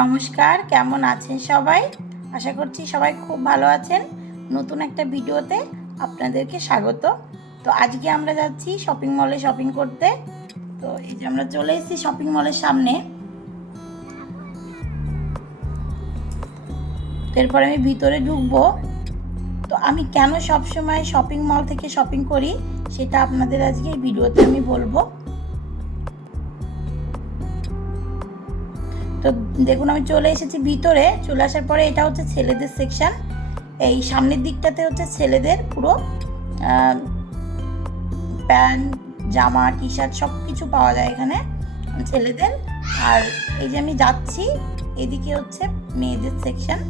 নমস্কার, কেমন আছেন সবাই? আশা করছি সবাই খুব ভালো আছেন। নতুন একটা ভিডিওতে আপনাদেরকে স্বাগত। তো আজকে আমরা যাচ্ছি শপিং মলে শপিং করতে। তো এই যে আমরা চলে এসেছি শপিং মলের সামনে। এরপর আমি ভিতরে ঢুকবো। তো আমি কেন সবসময় শপিং মল থেকে শপিং করি, সেটা আপনাদের আজকে এই ভিডিওতে আমি বলব। তো দেখুন, আমি চলে এসেছি ভিতরে। চলে আসার পরে এটা হচ্ছে ছেলেদের সেকশন এই সামনের দিকটাতে হচ্ছে ছেলেদের পুরো প্যান্ট, জামা টি শার্ট সব কিছু পাওয়া যায় এখানে ছেলেদের। আর এই যে আমি যাচ্ছি, এদিকে হচ্ছে মেয়েদের সেকশন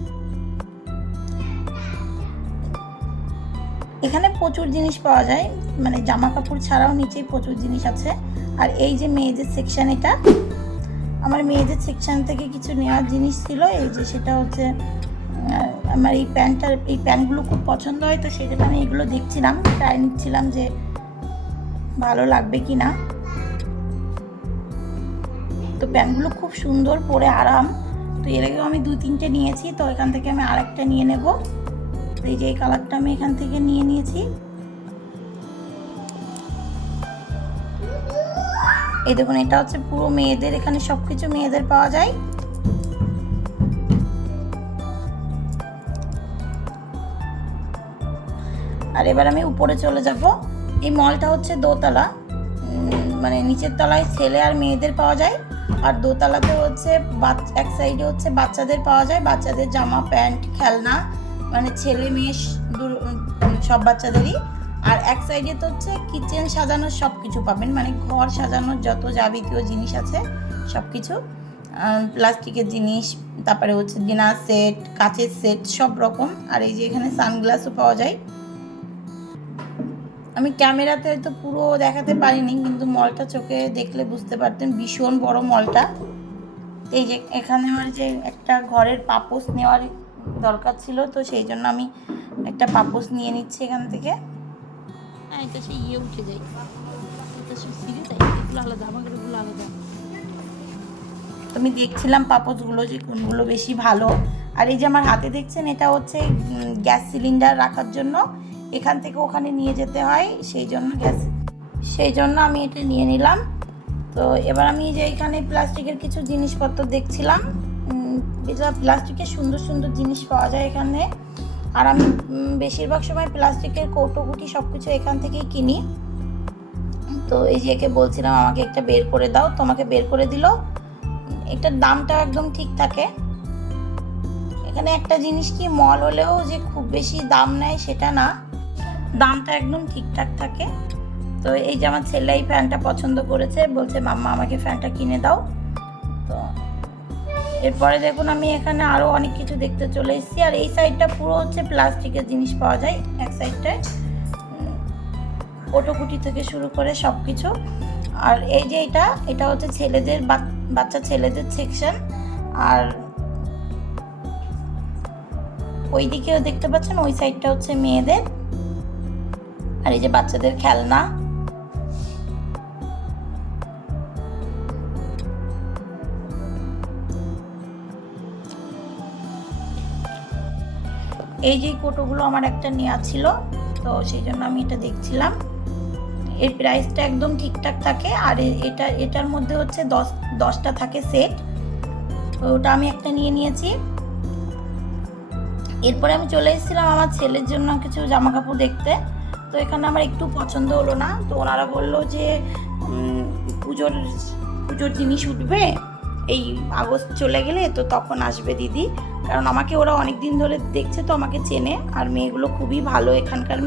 এখানে প্রচুর জিনিস পাওয়া যায় মানে জামা কাপড় ছাড়াও নিচেই প্রচুর জিনিস আছে। আর এই যে মেয়েদের সেকশন এটা আমার মেয়েদের সেকশন থেকে কিছু নেওয়ার জিনিস ছিল, এই যে সেটা হচ্ছে আমার এই প্যান্টটার এই প্যান্টগুলো খুব পছন্দ হয়, তো সেই আমি এগুলো দেখছিলাম ট্রাই নিচ্ছিলাম যে ভালো লাগবে কি না তো প্যান্টগুলো খুব সুন্দর, পরে আরাম। তো এর আগেও আমি দু তিনটে নিয়েছি, তো এখান থেকে আমি আরেকটা নিয়ে নেব। এই যে এই কালারটা আমি এখান থেকে নিয়ে নিয়েছি। এই দেখুন, এটা হচ্ছে পুরো মেয়েদের, এখানে সবকিছু মেয়েদের পাওয়া যায়। আর এবার আমি উপরে চলে যাব। এই মলটা হচ্ছে দোতলা। মানে নিচের তলায় ছেলে আর মেয়েদের পাওয়া যায়। আর দোতলাতে হচ্ছে এক সাইডে হচ্ছে বাচ্চাদের পাওয়া যায়। বাচ্চাদের জামা, প্যান্ট, খেলনা মানে ছেলে, মেয়ে সব বাচ্চাদেরই। আর এক সাইডে তো হচ্ছে কিচেন সাজানোর সব কিছু পাবেন মানে ঘর সাজানোর যত যাবতীয় জিনিস আছে সব কিছু প্লাস্টিকের জিনিস, তারপরে হচ্ছে ডিনার সেট কাচের সেট সব রকম। আর এই যে এখানে সানগ্লাসও পাওয়া যায়। আমি ক্যামেরাতে হয়তো পুরো দেখাতে পারিনি, কিন্তু মলটা চোখে দেখলে বুঝতে পারতেন ভীষণ বড় মলটা এই যে এখানে আমার যে একটা ঘরের পাপোস নেওয়ার দরকার ছিল, তো সেই জন্য আমি একটা পাপোস নিয়ে নিচ্ছি এখান থেকে। হ্যাঁ এটা সেই ইয়ে উঠে যায় এটা সব সিঁড়ে যায় এগুলো আলাদা আমাদের আলাদা। আমি দেখছিলাম পাপোসগুলো যে কোনগুলো বেশি ভালো। আর এই যে আমার হাতে দেখছেন, এটা হচ্ছে গ্যাস সিলিন্ডার রাখার জন্য। এখান থেকে ওখানে নিয়ে যেতে হয়, সেই জন্য গ্যাস, সেই জন্য আমি এটা নিয়ে নিলাম। তো এবার আমি যে এখানে প্লাস্টিকের কিছু জিনিসপত্র দেখছিলাম এটা প্লাস্টিকের সুন্দর সুন্দর জিনিস পাওয়া যায় এখানে। আর আমি বেশিরভাগ সময় প্লাস্টিকের কৌটোকুটি সব কিছু এখান থেকেই কিনি। তো এই যে একে বলছিলাম, আমাকে একটা বের করে দাও। তোমাকে বের করে দিল। এটার দামটা একদম ঠিক থাকে। এখানে একটা জিনিস কি, মল হলেও যে খুব বেশি দাম নেয় সেটা না। দামটা একদম ঠিকঠাক থাকে। তো এই যে আমার ছেলে এই ফ্যানটা পছন্দ করেছে, বলছে, মাম্মা, আমাকে ফ্যানটা কিনে দাও। তো এরপরে দেখুন আমি এখানে আরও অনেক কিছু দেখতে চলে এসেছি। আর এই সাইডটা পুরো হচ্ছে প্লাস্টিকের জিনিস পাওয়া যায় এক সাইডটায় ওটোকুটি থেকে শুরু করে সব কিছু আর এই যে এটা এটা হচ্ছে ছেলেদের বাচ্চা ছেলেদের সেকশন আর ওই দিকেও দেখতে পাচ্ছেন, ওই সাইডটা হচ্ছে মেয়েদের। আর এই যে বাচ্চাদের খেলনা। এই যে কোটোগুলো আমার একটা নেওয়া ছিল, তো সেই জন্য আমি এটা দেখছিলাম। এর প্রাইসটা একদম ঠিকঠাক থাকে, আর এটা, এটার মধ্যে হচ্ছে দশ, দশটা থাকে সেট তো ওটা আমি একটা নিয়ে নিয়েছি। এরপরে আমি চলে এসেছিলাম আমার ছেলের জন্য কিছু জামা কাপড় দেখতে। তো এখানে আমার একটু পছন্দ হলো না, তো ওনারা বলল যে পুজোর পুজোর জিনিস উঠবে এই আগস্ট চলে গেলে তো তখন আসবে দিদি। কারণ আমাকে ওরা অনেক দিন ধরে দেখছে তো আমাকে চেনে। আর মেয়েগুলো খুবই ভালো, এখানকার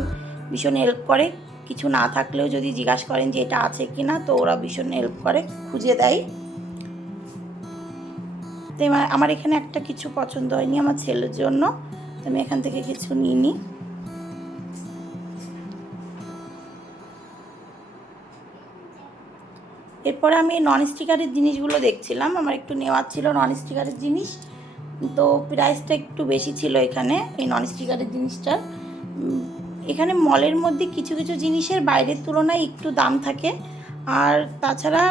ভীষণ হেল্প করে। কিছু না থাকলেও যদি জিজ্ঞাসা করেন যে এটা আছে কি না তো ওরা ভীষণ হেল্প করে, খুঁজে দেয়। তো আমার এখানে একটা কিছু পছন্দ হয়নি আমার ছেলের জন্য। তো আমি এখান থেকে কিছু নিই নি এরপরে আমি নন স্টিকারের জিনিসগুলো দেখছিলাম, আমার একটু নেওয়ার ছিল নন স্টিকারের জিনিস। তো প্রাইসটা একটু বেশি ছিল এখানে, এই নন স্টিকারের জিনিসটার। এখানে মলের মধ্যে কিছু কিছু জিনিসের বাইরের তুলনায় একটু দাম থাকে। আর তাছাড়া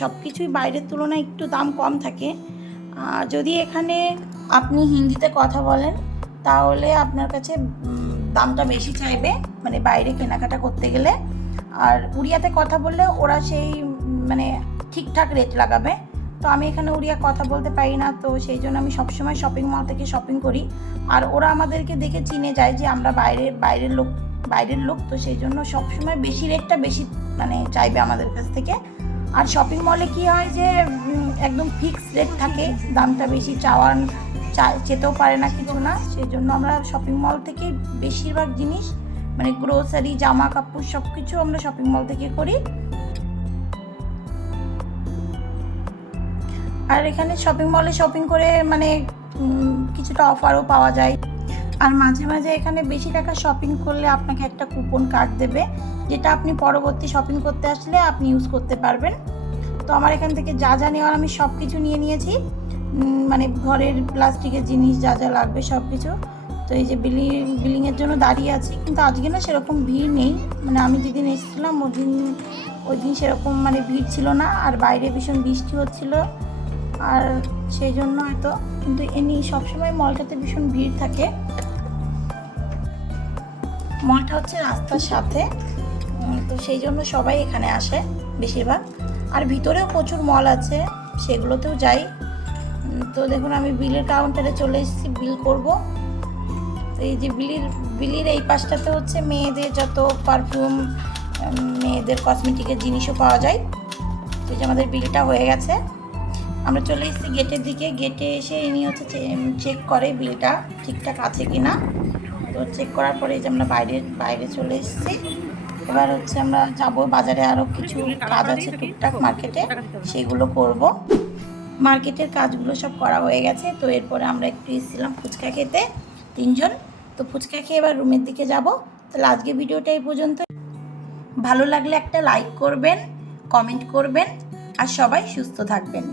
সব কিছুই বাইরের তুলনায় একটু দাম কম থাকে। যদি এখানে আপনি হিন্দিতে কথা বলেন, তাহলে আপনার কাছে দামটা বেশি চাইবে। মানে বাইরে কেনাকাটা করতে গেলে। আর উড়িয়াতে কথা বললে ওরা সেই মানে ঠিকঠাক রেট লাগাবে। তো আমি এখানে উড়িয়া কথা বলতে পারি না, তো সেই জন্য আমি সবসময় শপিং মল থেকে শপিং করি। আর ওরা আমাদেরকে দেখে চিনে যায় যে আমরা বাইরে, বাইরের লোক বাইরের লোক, তো সেই জন্য সবসময় বেশি রেটটা বেশি মানে চাইবে আমাদের কাছ থেকে। আর শপিং মলে কি হয় যে একদম ফিক্স রেট থাকে, দামটা বেশি চাওয়ার চেতেও পারে না কিছু না। সেই জন্য আমরা শপিং মল থেকে বেশিরভাগ জিনিস মানে গ্রোসারি জামা কাপড় সব কিছু আমরা শপিং মল থেকে করি। আর এখানে শপিং মলে শপিং করে মানে কিছুটা অফারও পাওয়া যায়। আর মাঝে মাঝে এখানে বেশি টাকা শপিং করলে আপনাকে একটা কুপন কার্ড দেবে, যেটা আপনি পরবর্তী শপিং করতে আসলে আপনি ইউজ করতে পারবেন। তো আমার এখান থেকে যা যা নেওয়ার আমি সব কিছু নিয়ে নিয়েছি। মানে ঘরের প্লাস্টিকের জিনিস যা যা লাগবে সব কিছু তো এই যে বিলিং বিলিংয়ের জন্য দাঁড়িয়ে আছি, কিন্তু আজকে না সেরকম ভিড় নেই। মানে আমি যেদিন এসেছিলাম ওই দিন ওই দিন সেরকম মানে ভিড় ছিল না, আর বাইরে ভীষণ বৃষ্টি হচ্ছিল। আর সেই জন্য হয়তো, কিন্তু এমনি সবসময় মলটাতে ভীষণ ভিড় থাকে। মলটা হচ্ছে রাস্তার সাথে তো সেই জন্য সবাই এখানে আসে বেশিরভাগ। আর ভিতরেও প্রচুর মল আছে, সেগুলোতেও যাই। তো দেখুন, আমি বিলের কাউন্টারে চলে এসেছি, বিল করব। তো এই যে বিলির বিলির এই পাশটাতে হচ্ছে মেয়েদের যত পারফিউম মেয়েদের কসমেটিকের জিনিসও পাওয়া যায়। তো যে আমাদের বিলটা হয়ে গেছে। আমরা চলে এসেছি গেটের দিকে। গেটে এসে ইনি হচ্ছে চেক করে বিলটা ঠিকঠাক আছে কি না তো চেক করার পরে যে আমরা বাইরে বাইরে চলে এসেছি। এবার হচ্ছে আমরা যাব বাজারে আরও কিছু কাজ আছে টুকটাক মার্কেটে, সেগুলো করব। মার্কেটের কাজগুলো সব করা হয়ে গেছে। তো এরপরে আমরা একটু এসেছিলাম ফুচকা খেতে, তিনজন। তো ফুচকা খেয়ে এবার রুমের দিকে যাব। তাহলে আজকে ভিডিওটা এই পর্যন্ত ভালো লাগলে একটা লাইক করবেন কমেন্ট করবেন, আর সবাই সুস্থ থাকবেন।